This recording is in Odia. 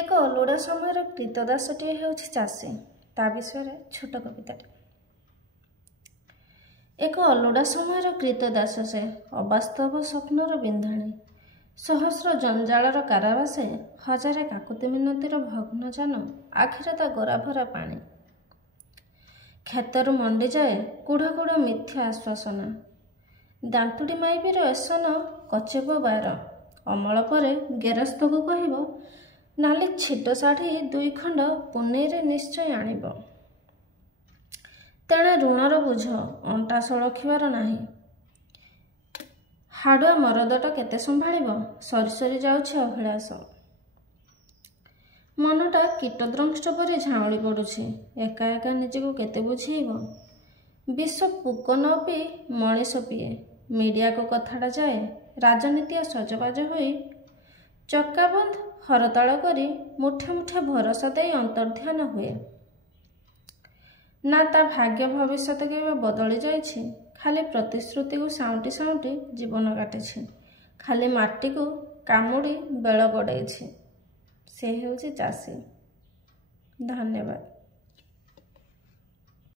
ଏକ ଅଲୋଡ଼ା ସମୟର କ୍ରୀତଦାସଟିଏ ହେଉଛି ଚାଷୀ। ତା ବିଷୟରେ ଛୋଟ କବିତାଟେ। ଏକ ଅଲୋଡ଼ା ସମୟର କ୍ରୀତଦାସ ସେ, ଅବାସ୍ତବ ସ୍ୱପ୍ନର ବିନ୍ଧାଣୀ। ସହସ୍ର ଜଞ୍ଜାଳର କାରାବାସେ, ହଜାରେ କାକୁତି ମିନତିର ଭଗ୍ନଯାନ, ଆଖିରେ ତା ଗରାଭରା ପାଣି। କ୍ଷେତରୁ ମଣ୍ଡିଯାଏ କୁଢ଼ କୁଢ଼ ମିଥ୍ୟା ଆଶ୍ୱାସନା। ଦାନ୍ତୁଡ଼ି ମାଇପିର ଏସନ କଚିବ ବାର। ଅମଳ ପରେ ଗେରସ୍ତକୁ କହିବ, ନାଲି ଛିଟ ଶାଢ଼ୀ 2 ଖଣ୍ଡ ପୁନେଇରେ ନିଶ୍ଚୟ ଆଣିବ। ତେଣେ ଋଣର ବୁଝ, ଅଣ୍ଟା ସଳଖିବାର ନାହିଁ। ହାଡ଼ୁଆ ମରଦଟା କେତେ ସମ୍ଭାଳିବ, ସରି ସରି ଯାଉଛି ଅଭିଳାଷ। ମନଟା କୀଟଦ୍ରଂଷ୍ଟ ପରି ଝାଉଁଳି ପଡ଼ୁଛି, ଏକା ଏକା ନିଜକୁ କେତେ ବୁଝେଇବ। ବିଷ ପୋକ ନ ପିଇ ମଣିଷ ପିଏ। ମିଡ଼ିଆକୁ କଥାଟା ଯାଏ, ରାଜନୀତିଆ ସଜବାଜ ହୋଇ ଚକାବନ୍ଦ ହରତାଳ କରି ମୁଠେ ମୁଠେ ଭରସା ଦେଇ ଅନ୍ତର୍ଧ୍ୟାନ ହୁଏ। ନା ତା ଭାଗ୍ୟ ଭବିଷ୍ୟତ କେବେ ବଦଳି ଯାଇଛି, ଖାଲି ପ୍ରତିଶ୍ରୁତିକୁ ସାଉଁଟି ସାଉଁଟି ଜୀବନ କାଟିଛି, ଖାଲି ମାଟିକୁ କାମୁଡ଼ି ବେଳ ଗଡ଼େଇଛି। ସେ ହେଉଛି ଚାଷୀ। ଧନ୍ୟବାଦ।